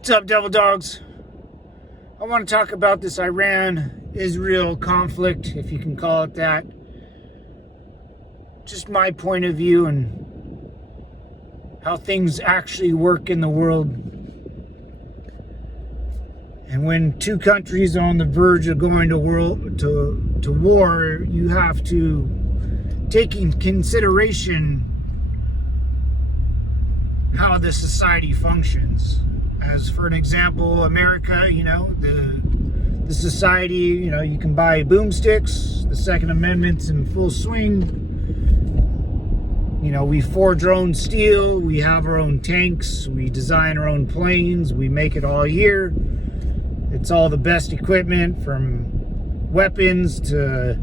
What's up, devil dogs? I want to talk about this Iran-Israel conflict, if you can call it that. Just my point of view and how things actually work in the world. And when two countries are on the verge of going to war, you have to take in consideration how the society functions. As for an example, America, the society, you can buy boomsticks, the Second Amendment's in full swing. We forge our own steel, we have our own tanks, we design our own planes, we make it all here. It's all the best equipment, from weapons to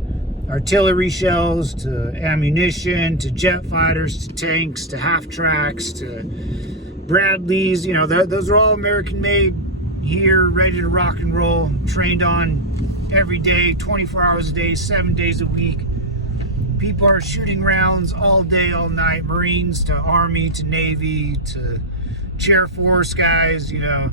artillery shells to ammunition to jet fighters to tanks to half tracks to Bradleys. Those are all American made, here, ready to rock and roll, trained on every day, 24 hours a day, 7 days a week. People are shooting rounds all day, all night, Marines to Army to Navy to Air Force guys, the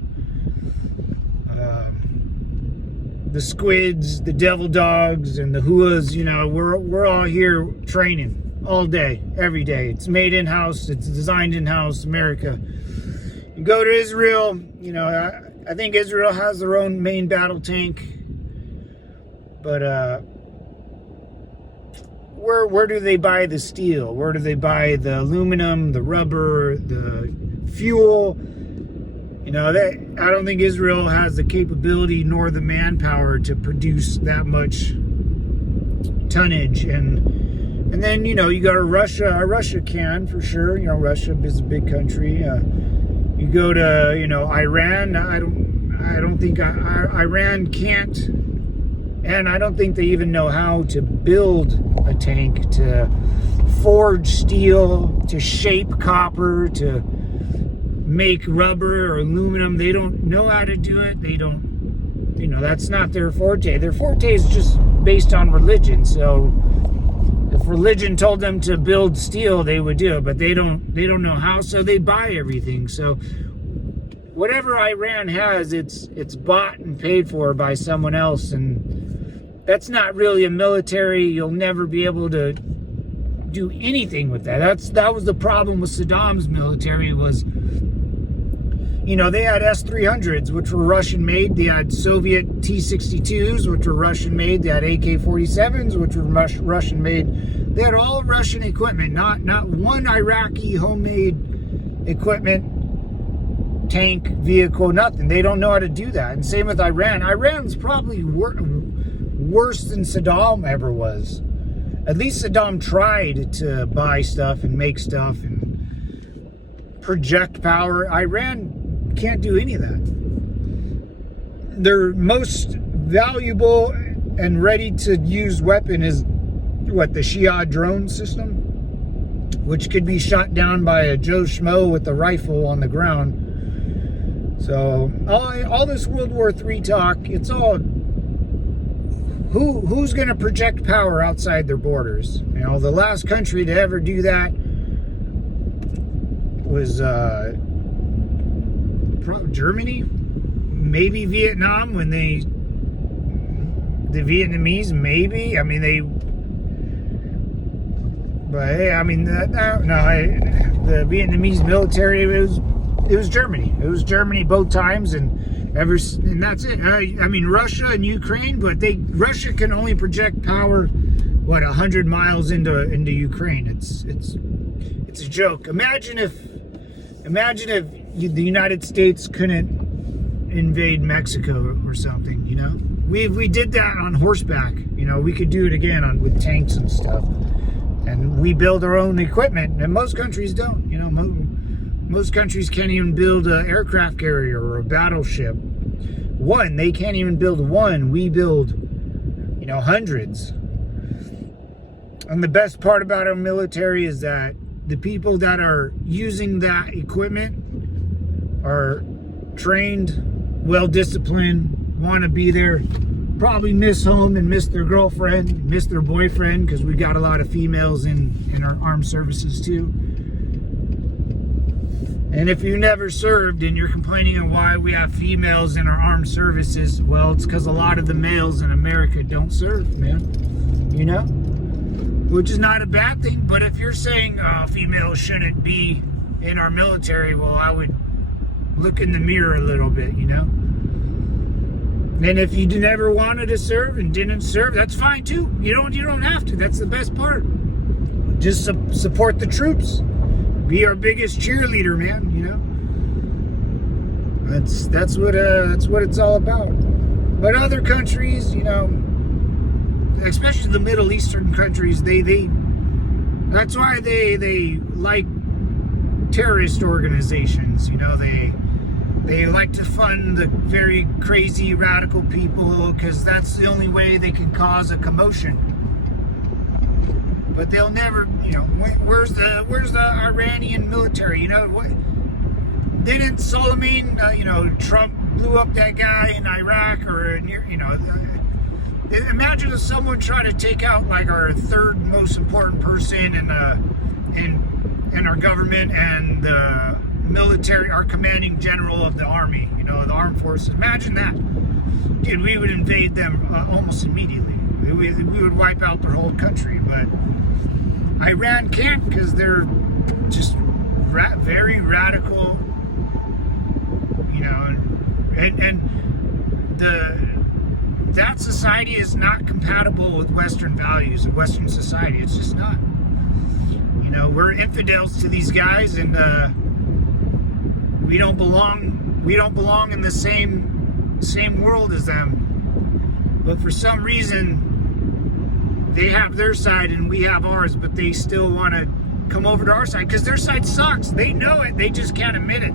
squids, the devil dogs, and the huas. We're all here training all day, every day. It's made in-house, it's designed in-house, America. You go to Israel, I think Israel has their own main battle tank, but where do they buy the steel? Where do they buy the aluminum, the rubber, the fuel? I don't think Israel has the capability nor the manpower to produce that much tonnage. And then, you go to Russia. Russia can, for sure. Russia is a big country. You go to, Iran. I don't think Iran can't, and I don't think they even know how to build a tank, to forge steel, to shape copper, to make rubber or aluminum. They don't know how to do it. They don't, that's not their forte. Their forte is just based on religion. So if religion told them to build steel, they would do it, but they don't know how, so they buy everything. So whatever Iran has, it's bought and paid for by someone else, and that's not really a military. You'll never be able to do anything with that. That was the problem with Saddam's military. Was they had S-300s, which were Russian made. They had Soviet T-62s, which were Russian made. They had AK-47s, which were Russian made. They had all Russian equipment, not one Iraqi homemade equipment, tank, vehicle, nothing. They don't know how to do that. And same with Iran. Iran's probably worse than Saddam ever was. At least Saddam tried to buy stuff and make stuff and project power. Iran can't do any of that. Their most valuable and ready to use weapon is the Shia drone system, which could be shot down by a Joe Schmo with a rifle on the ground. So all this World War III talk, it's all who's going to project power outside their borders. The last country to ever do that was Germany, maybe Vietnam, when the Vietnamese, maybe. The Vietnamese military, it was Germany. It was Germany both times, and that's it. Russia and Ukraine, but Russia can only project power 100 miles into Ukraine. It's a joke. Imagine if the United States couldn't invade Mexico or something. We did that on horseback. We could do it again with tanks and stuff. And we build our own equipment, and most countries don't. Most countries can't even build an aircraft carrier or a battleship. They can't even build one. We build, hundreds. And the best part about our military is that the people that are using that equipment are trained, well-disciplined, want to be there, probably miss home and miss their girlfriend, miss their boyfriend, because we got a lot of females in our armed services too. And if you never served and you're complaining on why we have females in our armed services, well, it's because a lot of the males in America don't serve, man. You know? Which is not a bad thing, but if you're saying females shouldn't be in our military, well, I would look in the mirror a little bit, you know? And if you never wanted to serve and didn't serve, that's fine too. You don't have to. That's the best part. Just support the troops. Be our biggest cheerleader, man, you know? That's what it's all about. But other countries, you know, especially the Middle Eastern countries, that's why they like terrorist organizations, you know, they like to fund the very crazy radical people because that's the only way they can cause a commotion. But they'll never, you know, where's the Iranian military? You know what? Didn't Soleimani, you know, Trump blew up that guy in Iraq or near, you know. Imagine if someone tried to take out like our third most important person in our government and the military, our commanding general of the army, you know, the armed forces. Imagine that. Dude, we would invade them almost immediately. We would wipe out their whole country. But Iran can't because they're just very radical, you know, and that society is not compatible with Western values and Western society. It's just not. You know, we're infidels to these guys, and we don't belong in the same world as them. But for some reason, they have their side and we have ours, but they still want to come over to our side because their side sucks. They know it. They just can't admit it.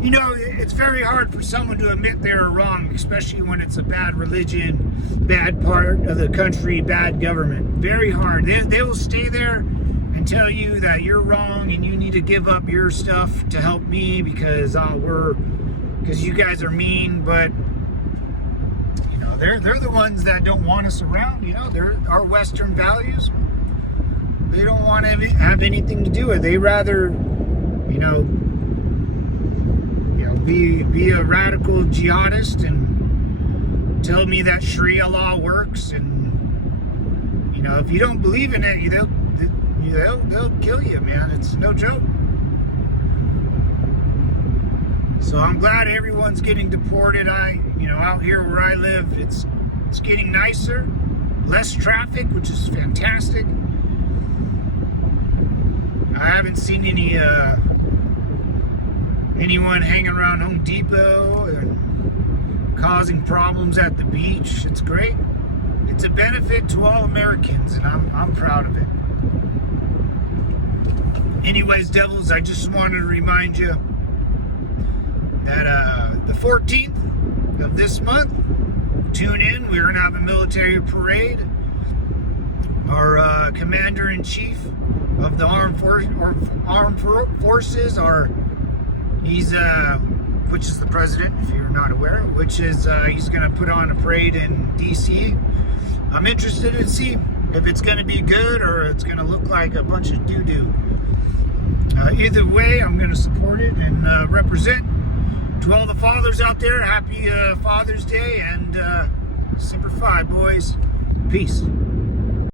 You know, it's very hard for someone to admit they're wrong, especially when it's a bad religion, bad part of the country, bad government. Very hard. They will stay there and tell you that you're wrong and you need to give up your stuff to help me because you guys are mean. But you know, they're the ones that don't want us around. You know, they're our Western values. They don't want to have anything to do with it. They rather, you know, be a radical jihadist and tell me that Sharia law works. And you know, if you don't believe in it, they'll kill you, man. It's no joke. So I'm glad everyone's getting deported. Out here where I live, it's getting nicer, less traffic, which is fantastic. I haven't seen anyone hanging around Home Depot and causing problems at the beach. It's great. It's a benefit to all Americans, and I'm proud of it. Anyways, devils, I just wanted to remind you that the 14th of this month, tune in. We're gonna have a military parade. Our commander-in-chief of the armed forces, which is the president, if you're not aware, he's going to put on a parade in D.C. I'm interested to see if it's going to be good or it's going to look like a bunch of doo-doo. Either way, I'm going to support it and represent. To all the fathers out there, happy Father's Day, and Semper Fi, boys. Peace.